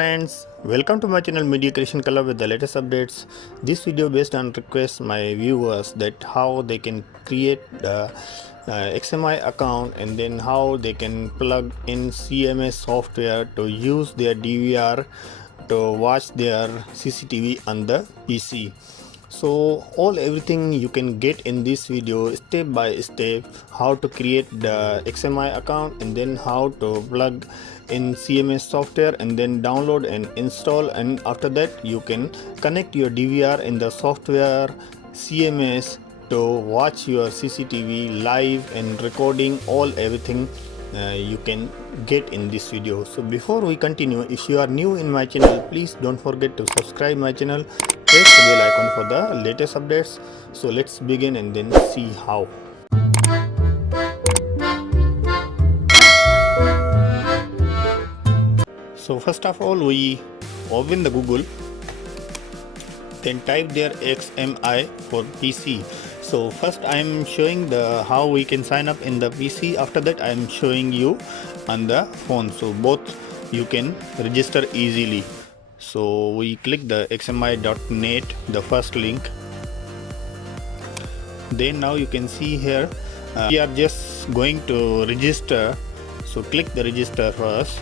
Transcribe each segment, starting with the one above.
Friends, welcome to my channel Media Creation Color with the latest updates. This video based on request my viewers that how they can create the XMI account and then how they can plug in CMS software to use their DVR to watch their CCTV on the PC. So everything you can get in this video step by step, how to create the XMI account and then how to plug in CMS software and then download and install, and after that you can connect your DVR in the software CMS to watch your CCTV live and recording everything you can get in this video. So before we continue, if you are new in my channel, please don't forget to subscribe my channel, press the bell icon for the latest updates. So let's begin and then see how. So first of all, we open the Google, then type there XMI for PC. So first I am showing the how we can sign up in the PC. After that I am showing you on the phone, so both you can register easily. So we click the xmi.net, the first link. Then now you can see here we are just going to register. So click the register first,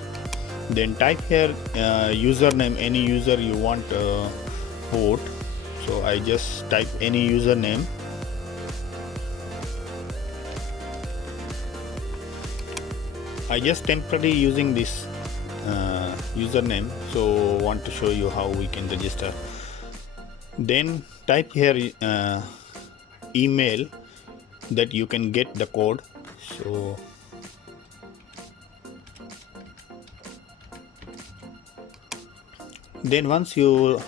then type here username, any user you want to put. So I just type any username. I just temporarily using this username, so want to show you how we can register. Then type here email that you can get the code. So then once you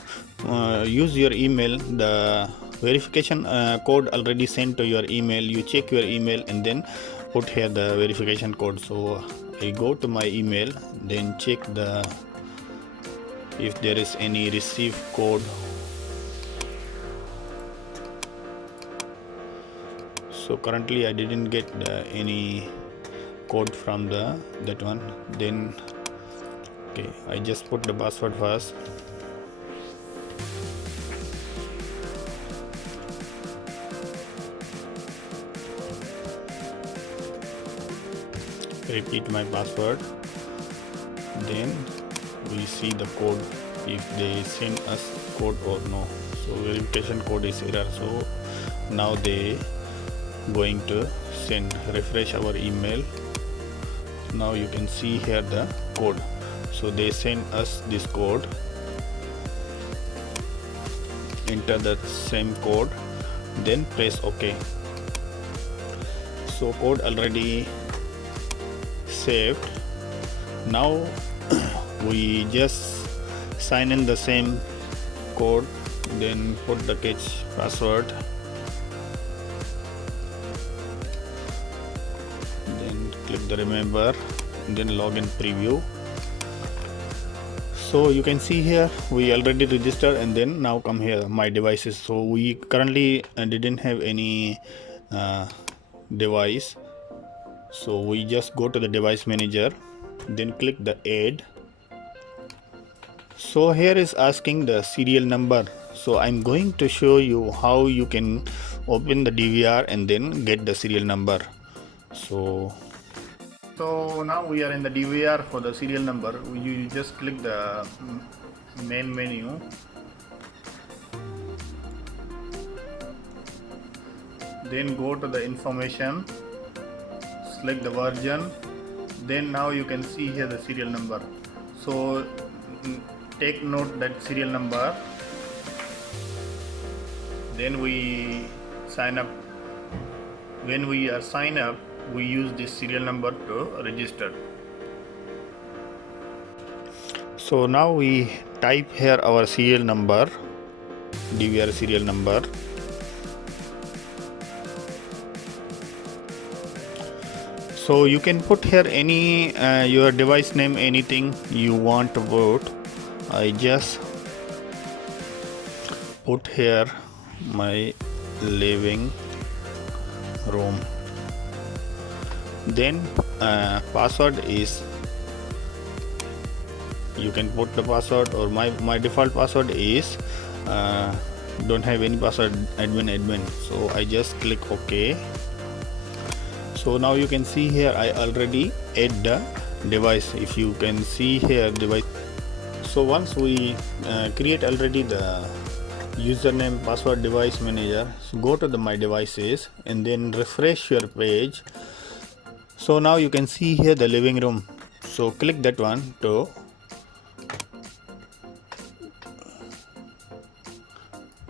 use your email, the verification code already sent to your email, you check your email and then put here the verification code. So I go to my email, then check if there is any receive code. So currently I didn't get any code from that one. Then okay, I just put the password first. Repeat my password, then we see the code if they send us code or no. So verification code is error, so now they going to send. Refresh our email. Now you can see here the code. So they send us this code, enter the same code, then press OK. So code already saved. Now we just sign in the same code, then put the catch password, then click the remember, then login preview. So you can see here we already registered, and then now come here my devices. So we currently didn't have any device, so we just go to the device manager, then click the add. So here is asking the serial number, so I'm going to show you how you can open the DVR and then get the serial number. So now we are in the DVR for the serial number. You just click the main menu, then go to the information, select the version, then now you can see here the serial number. So take note that serial number, then we sign up. When we are sign up, we use this serial number to register. So now we type here our serial number, DVR serial number. So you can put here any your device name, anything you want to put. I just put here my living room. Then password is you can put the password, or my default password is don't have any password, admin. So I just click OK. So now you can see here I already add the device. If you can see here device. So once we create already the username, password, device manager, so go to the my devices and then refresh your page. So now you can see here the living room. So click that one to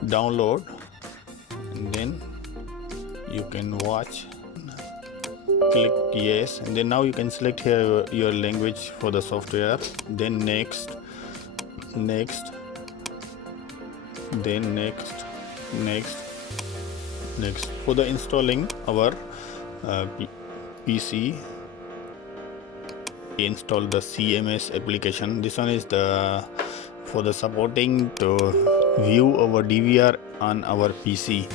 download, and then you can watch. Click yes, and then now you can select here your language for the software, then next, then next for the installing our PC. Install the CMS application. This one is the for the supporting to view our DVR on our PC.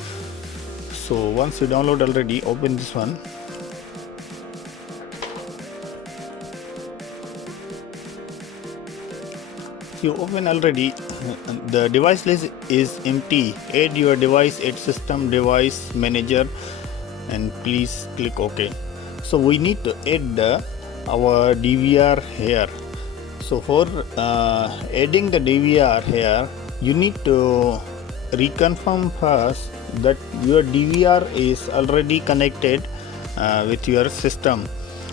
So once you download already, open this one. You open already, the device list is empty. Add your device, add system device manager, and please click OK. So we need to add our DVR here. So for adding the DVR here, you need to reconfirm first that your DVR is already connected with your system.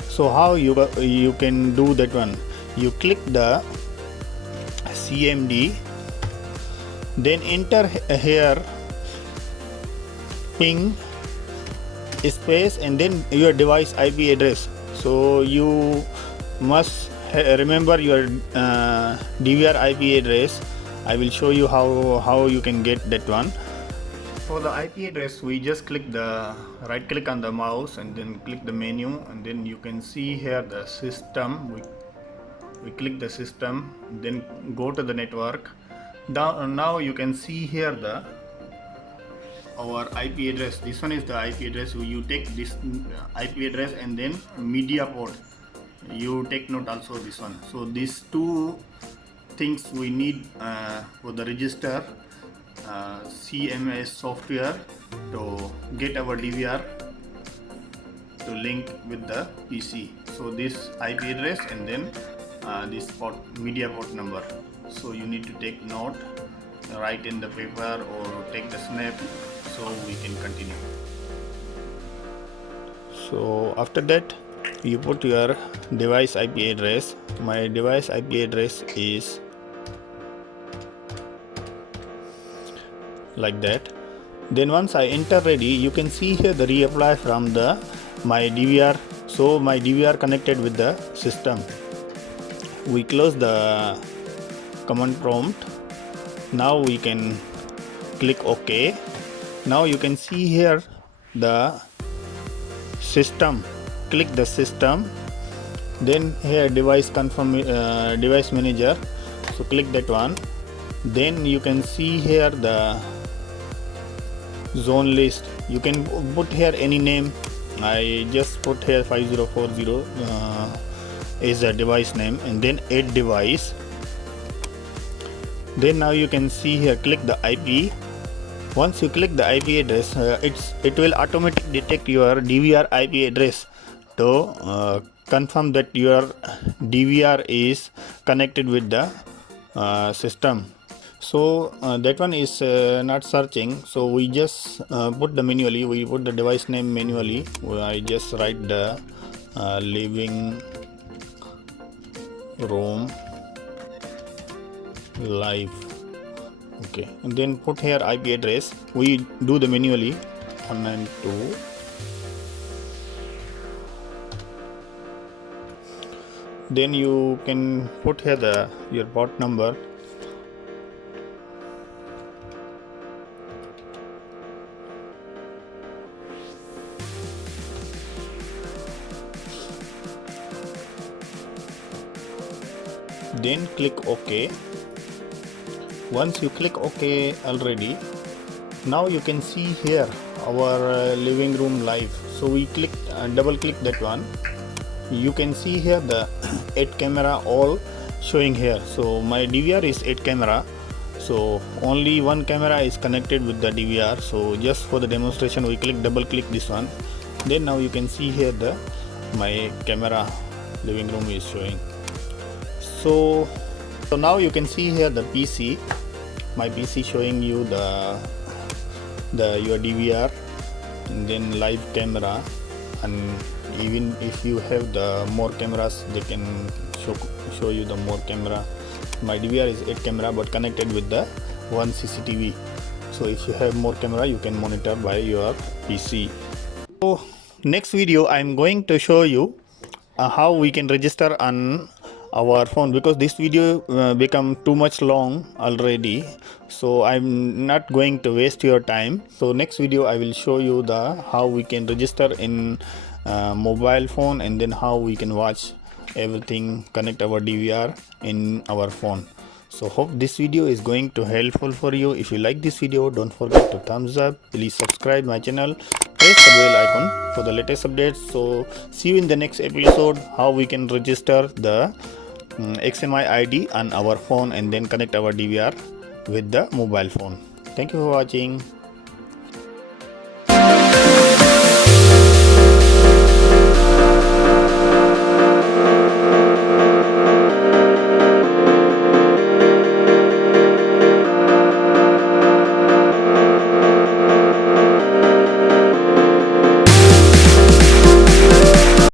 So how you can do that one? You click the CMD, then enter here ping space and then your device IP address. So you must remember your DVR IP address. I will show you how you can get that one. For the IP address, we just click the right click on the mouse and then click the menu, and then you can see here the system. We click the system, then go to the network. Now you can see here our IP address. This one is the IP address. You take this IP address and then media port. You take note also this one. So these two things we need for the register CMS software to get our DVR to link with the PC. So this IP address and then this port, media port number. So you need to take note, write in the paper or take the snap, so we can continue. So after that you put your device IP address. My device IP address is like that. Then once I enter ready, you can see here the reapply from the my DVR. So my DVR connected with the system. We close the command prompt. Now we can click OK. Now you can see here the system. Click the system, then here device confirm device manager. So click that one. Then you can see here the zone list. You can put here any name. I just put here 5040 is a device name, and then add device. Then now you can see here click the IP. Once you click the IP address, it will automatically detect your DVR IP address to confirm that your DVR is connected with the system. So that one is not searching, so we just put the manually. We put the device name manually. I just write the living room live. Okay, and then put here IP address. We do the manually 192. Then you can put here your port number. Then click OK. Once you click OK already, now you can see here our living room live. So we double click that one. You can see here the add camera all showing here. So my DVR is 8 camera, so only one camera is connected with the DVR. So just for the demonstration we double click this one, then now you can see here the my camera living room is showing. So now you can see here the PC, my PC showing you the your DVR and then live camera, and even if you have the more cameras they can show you the more camera. My DVR is 8 camera but connected with the one CCTV, so if you have more camera you can monitor by your PC. So next video I'm going to show you how we can register on our phone, because this video become too much long already, so I'm not going to waste your time. So next video I will show you the how we can register in mobile phone, and then how we can watch everything, connect our DVR in our phone. So hope this video is going to helpful for you. If you like this video, don't forget to thumbs up, please subscribe my channel, press the bell icon for the latest updates. So see you in the next episode how we can register the XMI ID on our phone and then connect our DVR with the mobile phone. Thank you for watching.